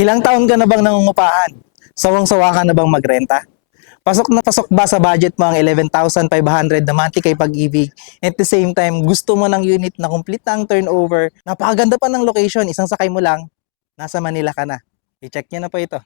Ilang taon ka na bang nangungupahan? Sawang-sawa ka na bang magrenta? Pasok na pasok ba sa budget mo ang 11,500 na monthly kay pag-ibig? At the same time, gusto mo ng unit na complete na ang turnover, napakaganda pa ng location, isang sakay mo lang, nasa Manila ka na. I-check nyo na po ito.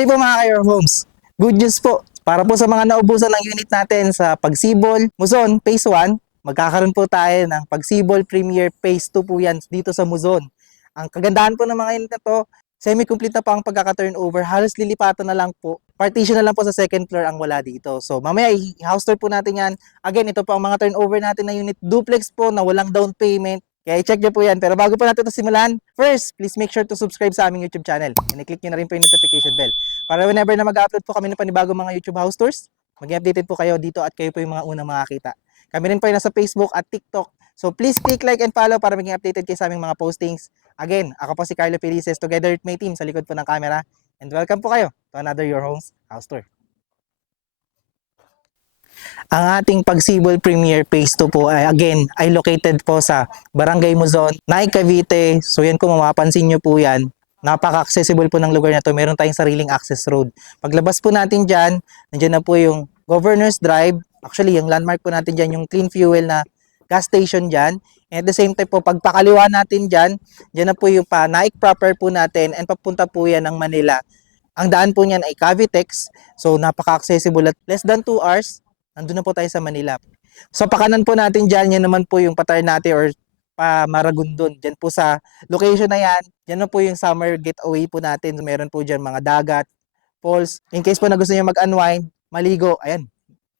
Day po mga Kayor Homes. Good news po. Para po sa mga naubusan ng unit natin sa Pagsibol, Muzon, Phase 1, magkakaroon po tayo ng Pagsibol Premier Phase 2 po yan dito sa Muzon. Ang kagandahan po ng mga unit na to, semi-complete na po ang pagkaka-turnover. Halos lilipatan na lang po. Partition na lang po sa second floor ang wala dito. So mamaya i-house tour po natin yan. Again, ito po ang mga turnover natin na unit. Duplex po na walang down payment. Kaya i-check nyo po yan. Pero bago po natin ito simulan, first, please make sure to subscribe sa aming YouTube channel. And i-click nyo na rin po yung notification bell. Para whenever na mag-upload po kami ng panibagong mga YouTube house tours, maging updated po kayo dito at kayo po yung mga unang makakita. Kami rin po ay nasa Facebook at TikTok. So please click like and follow para maging updated kayo sa aming mga postings. Again, ako po si Carlo Felices together with my team sa likod po ng camera. And welcome po kayo to another Your Homes House Tour. Ang ating Pagsibol Premier Phase 2 po ay again ay located po sa Barangay Muzon, Naik Cavite. So yan kung mapapansin nyo po yan, napaka-accessible po ng lugar na to. Meron tayong sariling access road. Paglabas po natin dyan, nandiyan na po yung Governor's Drive. Actually, yung landmark po natin dyan, yung clean fuel na gas station dyan. And at the same time po, pagpakaliwa natin dyan, dyan na po yung pa Naik proper po natin and papunta po yan ng Manila. Ang daan po niyan ay Cavitex. So napaka-accessible at less than 2 hours, nandun na po tayo sa Manila. So pakanan po natin dyan, yan naman po yung Paternate or pa Maragondon. Diyan po sa location na yan, yan na po yung summer getaway po natin. Meron po dyan mga dagat, falls. In case po na gusto niyo mag-unwind, maligo, ayan,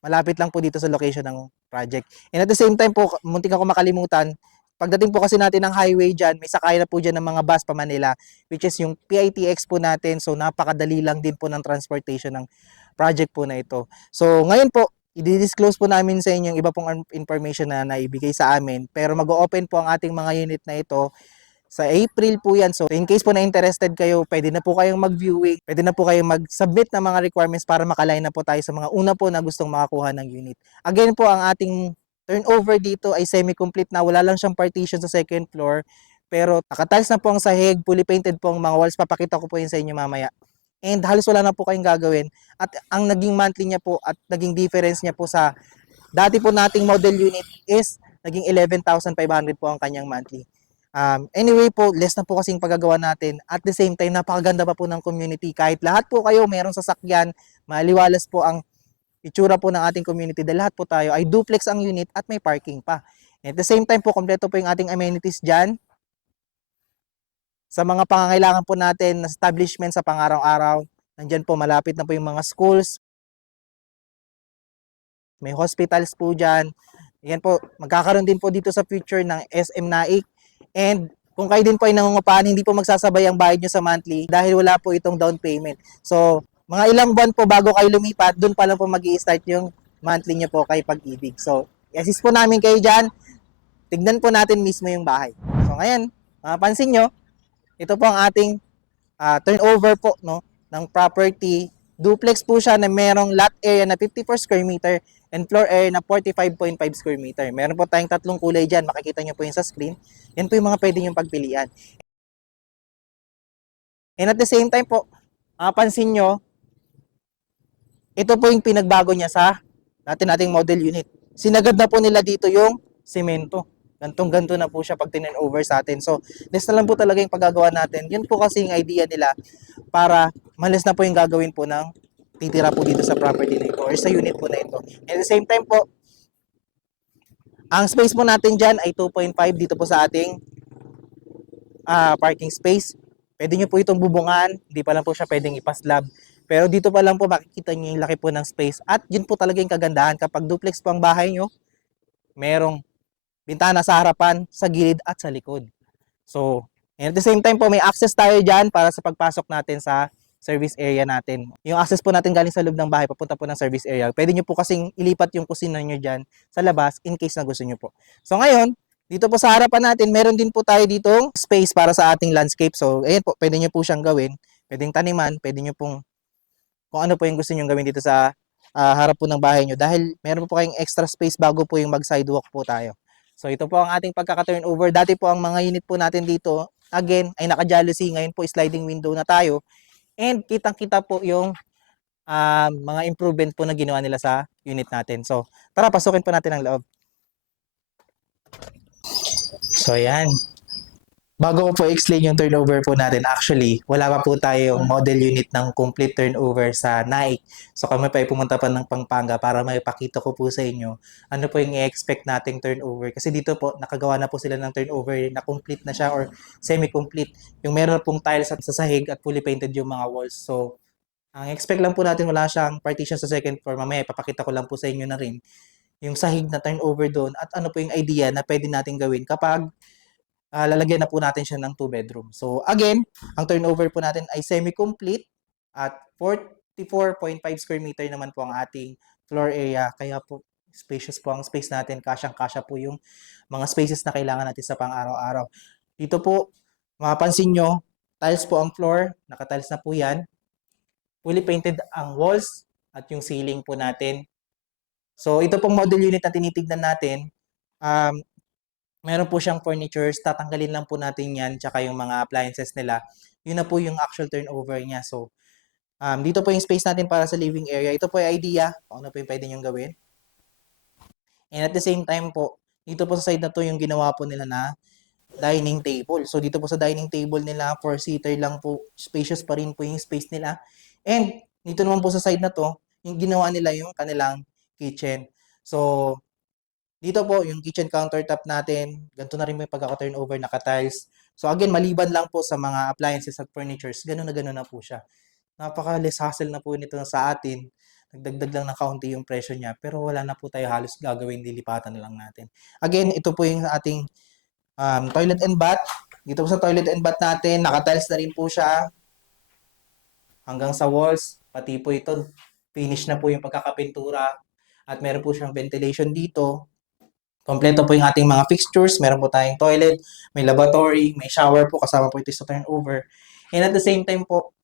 malapit lang po dito sa location ng project. And at the same time po, muntik ako makalimutan, pagdating po kasi natin ng highway dyan, may sakay na po dyan ng mga bus pa Manila, which is yung PITX po natin. So napakadali lang din po ng transportation ng project po na ito. So ngayon po, i-disclose po namin sa inyo yung iba pong information na naibigay sa amin. Pero mag-open po ang ating mga unit na ito sa April po yan. So in case po na interested kayo, pwede na po kayong mag-viewing, pwede na po kayong mag-submit ng mga requirements para makaline na po tayo sa mga una po na gustong makakuha ng unit. Again po, ang ating turnover dito ay semi-complete na. Wala lang siyang partition sa second floor. Pero nakatiles na po ang sahig, fully painted po ang mga walls. Papakita ko po yun sa inyo mamaya. And halos wala na po kayong gagawin. At ang naging monthly niya po at naging difference niya po sa dati po nating model unit is naging 11,500 po ang kanyang monthly. Um, anyway po, less na po kasing paggagawa natin. At the same time, napakaganda pa po ng community. Kahit lahat po kayo merong sasakyan, maliwalas po ang itsura po ng ating community dahil lahat po tayo ay duplex ang unit at may parking pa. At the same time po, kompleto po yung ating amenities dyan. Sa mga pangangailangan po natin na establishment sa pang-araw-araw, nandyan po malapit na po yung mga schools. May hospitals po dyan. Yan po, magkakaroon din po dito sa future ng SM Naik. And kung kayo din po ay nangungupahan, hindi po magsasabay ang bayad nyo sa monthly dahil wala po itong down payment. So, mga ilang buwan po bago kayo lumipat, doon pa lang po mag start yung monthly nyo po kay pag-ibig. So, i-assist po namin kayo dyan. Tignan po natin mismo yung bahay. So, ngayon, mapapansin nyo, ito po ang ating ah, turnover po no, ng property. Duplex po siya na merong lot area na 54 square meter and floor area na 45.5 square meter. Meron po tayong tatlong kulay dyan. Makikita nyo po yung sa screen. Yan po yung mga pwede nyo pagpilian. And at the same time po, mapapansin nyo, ito po yung pinagbago niya sa dati nating model unit. Sinagad na po nila dito yung semento. Gantong ganto na po siya pag tinan over sa atin. So, less na lang po talaga yung paggagawa natin. Yun po kasi yung idea nila para malis na po yung gagawin po ng titira po dito sa property na ito or sa unit po na ito. At the same time po, ang space po natin dyan ay 2.5 dito po sa ating ah, parking space. Pwede nyo po itong bubungan, hindi pa lang po siya pwedeng ipaslab. Pero dito pa lang po makikita nyo yung laki po ng space. At yun po talaga yung kagandahan kapag duplex po ang bahay nyo, merong bintana sa harapan, sa gilid at sa likod. So, and at the same time po may access tayo dyan para sa pagpasok natin sa service area natin. Yung access po natin galing sa loob ng bahay papunta po ng service area. Pwede nyo po kasing ilipat yung kusina nyo dyan sa labas in case na gusto nyo po. So ngayon, dito po sa harapan natin, meron din po tayo ditong space para sa ating landscape. So, ayan po, pwede nyo po siyang gawin. Pwedeng taniman, pwede nyo pong kung ano po yung gusto nyo gawin dito sa ah, harap po ng bahay nyo. Dahil meron po kayong extra space bago po yung mag-sidewalk po tayo. So, ito po ang ating pagkaka-turnover. Dati po ang mga unit po natin dito, again, ay naka-jealousy. Ngayon po, sliding window na tayo. And kitang-kita po yung ah, mga improvement po na ginawa nila sa unit natin. So, tara, pasukin po natin ang loob. So, ayan. Bago ko po explain yung turnover po natin, actually, wala pa po tayong model unit ng complete turnover sa Nike. So, kami pa pumunta pa ng Pampanga para maipakita ko po sa inyo ano po yung i-expect nating turnover. Kasi dito po, nakagawa na po sila ng turnover na complete na siya or semi-complete. Yung meron pong tiles at sa sahig at fully painted yung mga walls. So, ang expect lang po natin, wala siyang partition sa second floor. Mamaya, ipapakita ko lang po sa inyo na rin yung sahig na turnover doon at ano po yung idea na pwede natin gawin kapag ah, lalagyan na po natin siya ng two bedroom. So again, ang turnover po natin ay semi-complete at 44.5 square meter naman po ang ating floor area. Kaya po spacious po ang space natin. Kasyang-kasya po yung mga spaces na kailangan natin sa pang-araw-araw. Dito po, mapapansin nyo, tiles po ang floor. Naka-tiles na po yan. Fully painted ang walls at yung ceiling po natin. So ito pong model unit na tinitignan natin, um, meron po siyang furnitures, tatanggalin lang po natin yan, tsaka yung mga appliances nila. Yun na po yung actual turnover niya. So, um, dito po yung space natin para sa living area. Ito po yung idea, kung ano po yung pwede nyo gawin. And at the same time po, dito po sa side na to yung ginawa po nila na dining table. So, dito po sa dining table nila, four-seater lang po, spacious pa rin po yung space nila. And, dito naman po sa side na to, yung ginawa nila yung kanilang kitchen. So, dito po, yung kitchen countertop natin, ganito na rin yung pagkaka-turnover, naka-tiles. So again, maliban lang po sa mga appliances at furnitures, ganun na ganun na po siya. Napaka-less hassle na po nito sa atin. Nagdagdag lang ng kaunti yung presyo niya, pero wala na po tayo halos gagawin, dilipatan na lang natin. Again, ito po yung ating um, toilet and bath. Dito po sa toilet and bath natin, naka-tiles na rin po siya hanggang sa walls. Pati po ito, finish na po yung pagkakapintura at meron po siyang ventilation dito. Kompleto po yung ating mga fixtures. Meron po tayong toilet, may lavatory, may shower po kasama po ito sa turnover. And at the same time po,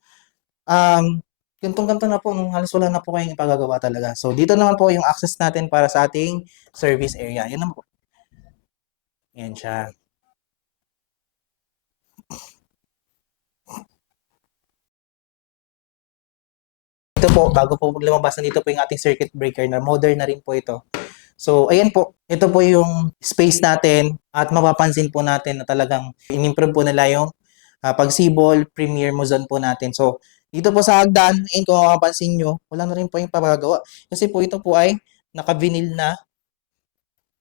um, gantong-ganto na po, nung halos wala na po kayong ipagagawa talaga. So, dito naman po yung access natin para sa ating service area. Yan naman po. Yan siya. Ito po, bago po lumabas, nandito po yung ating circuit breaker na modern na rin po ito. So, ayan po. Ito po yung space natin at mapapansin po natin na talagang in-improve po nila yung ah, pagsibol, premier muzon po natin. So, dito po sa hagdan, and kung mapapansin nyo, wala na rin po yung pagagawa. Kasi po ito po ay naka-vinyl na.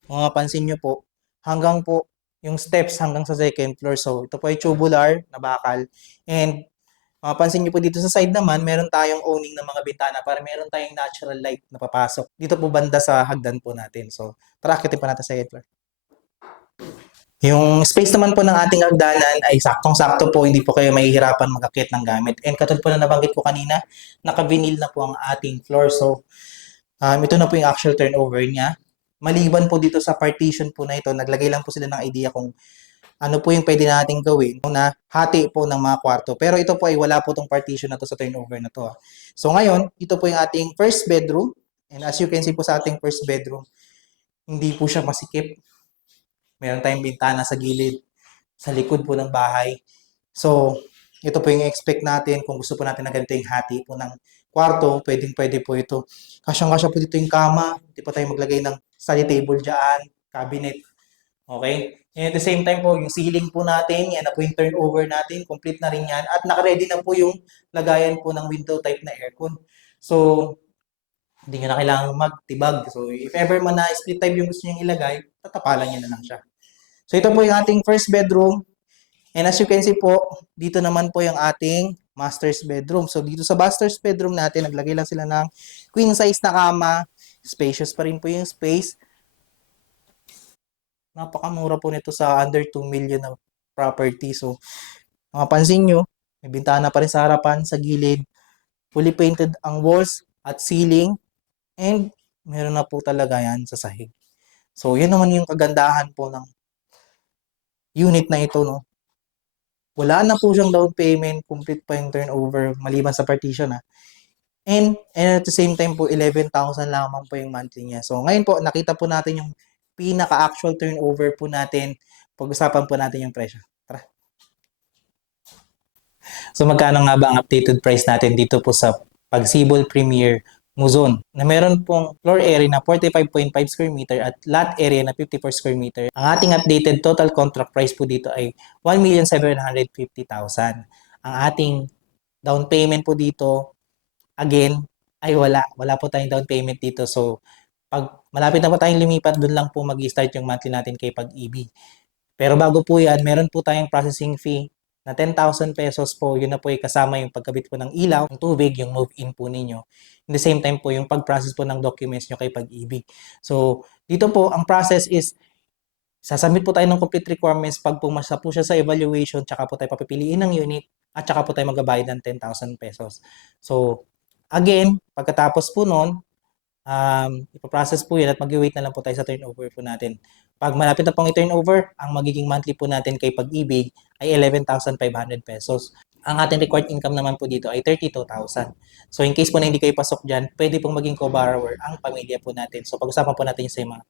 Kung mapapansin nyo po, hanggang po yung steps hanggang sa second floor. So, ito po ay tubular na bakal. And Mapapansin niyo po dito sa side naman, meron tayong owning ng mga bintana para meron tayong natural light na papasok. Dito po banda sa hagdan po natin. So, tara, akitin pa natin sa floor. Yung space naman po ng ating hagdanan ay saktong-sakto po, hindi po kayo mahihirapan magakit ng gamit. And katulad po na nabanggit ko kanina, naka-vinyl na po ang ating floor. So, um, ito na po yung actual turnover niya. Maliban po dito sa partition po na ito, naglagay lang po sila ng idea kung ano po yung pwede nating gawin na hati po ng mga kwarto. Pero ito po ay wala po tong partition na to sa turnover na to. ah. So ngayon, ito po yung ating first bedroom. And as you can see po sa ating first bedroom, hindi po siya masikip. Meron tayong bintana sa gilid, sa likod po ng bahay. So, ito po yung expect natin kung gusto po natin na ganito yung hati po ng kwarto, pwedeng pwede po ito. Kasyang-kasya po dito yung kama, hindi pa tayo maglagay ng study table dyan, cabinet. Okay? And at the same time po, yung ceiling po natin, yan na po yung turnover natin, complete na rin yan. At nakaready na po yung lagayan po ng window type na aircon. So, hindi nyo na kailangan magtibag. So, if ever man na split type yung gusto nyo ilagay, tatapalan nyo na lang siya. So, ito po yung ating first bedroom. And as you can see po, dito naman po yung ating master's bedroom. So, dito sa master's bedroom natin, naglagay lang sila ng queen size na kama. Spacious pa rin po yung space. Napakamura po nito sa under 2 million na property. So, mapapansin nyo, may bintana pa rin sa harapan, sa gilid. Fully painted ang walls at ceiling. And meron na po talaga yan sa sahig. So, yun naman yung kagandahan po ng unit na ito, no? Wala na po siyang down payment, complete pa yung turnover, maliban sa partition, ha? And, and at the same time po, 11,000 lamang po yung monthly niya. So, ngayon po, nakita po natin yung pinaka-actual turnover po natin. Pag-usapan po natin yung presyo. Tara. So, magkano nga ba ang updated price natin dito po sa Pagsibol Premier Muzon na meron pong floor area na 45.5 square meter at lot area na 54 square meter. Ang ating updated total contract price po dito ay 1,750,000. Ang ating down payment po dito, again, ay wala. Wala po tayong down payment dito. So, pag malapit na po tayong lumipat, doon lang po mag-start yung monthly natin kay Pag-ibig. Pero bago po yan, meron po tayong processing fee na 10,000 pesos po. Yun na po ay kasama yung pagkabit po ng ilaw, ng tubig, yung move-in po ninyo. In the same time po, yung pag-process po ng documents nyo kay Pag-ibig. So, dito po, ang process is, sasubmit po tayo ng complete requirements pag pumasa po siya sa evaluation, tsaka po tayo papipiliin ng unit, at tsaka po tayo magbabayad ng 10,000 pesos. So, again, pagkatapos po nun, um, ipaprocess po yun at mag-wait na lang po tayo sa turnover po natin. Pag malapit na pong i-turnover, ang magiging monthly po natin kay Pag-ibig ay 11,500 pesos. Ang ating required income naman po dito ay 32,000. So in case po na hindi kayo pasok dyan, pwede pong maging co-borrower ang pamilya po natin. So pag-usapan po natin sa mga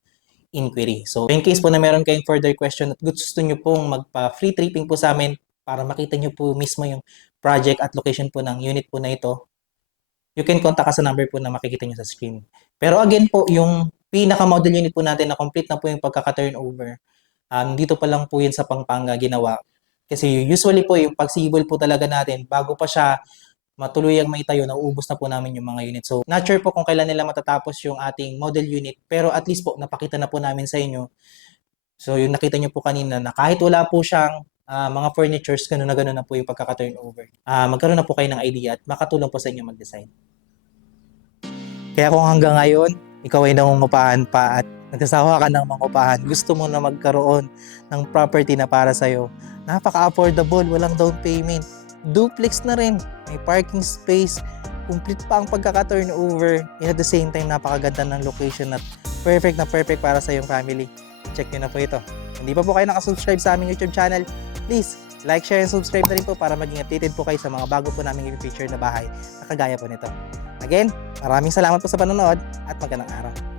inquiry. So in case po na meron kayong further question at gusto nyo pong magpa-free tripping po sa amin para makita nyo po mismo yung project at location po ng unit po na ito, you can contact us sa number po na makikita nyo sa screen. Pero again po, yung pinaka-model unit po natin na complete na po yung pagkaka-turnover, um, dito pa lang po yun sa Pampanga ginawa. Kasi usually po yung pagsibol po talaga natin, bago pa siya matuluyang maitayo, nauubos na po namin yung mga unit. So, not sure po kung kailan nila matatapos yung ating model unit, pero at least po, napakita na po namin sa inyo. So, yung nakita nyo po kanina na kahit wala po siyang ah, mga furnitures, gano'n na gano'n na po yung pagkaka-turnover. Ah, magkaroon na po kayo ng idea at makatulong po sa inyo mag-design. Kaya kung hanggang ngayon, ikaw ay nangungupahan pa at nagsasawa ka ng mangupahan, gusto mo na magkaroon ng property na para sa'yo, napaka-affordable, walang down payment. Duplex na rin, may parking space, complete pa ang pagkaka-turnover, and at the same time, napakaganda ng location at perfect na perfect para sa iyong family. Check nyo na po ito. Hindi pa po kayo nakasubscribe sa aming YouTube channel, please like, share, and subscribe na rin po para maging updated po kayo sa mga bago po namin i-feature na bahay na kagaya po nito. Again, maraming salamat po sa panonood at magandang araw.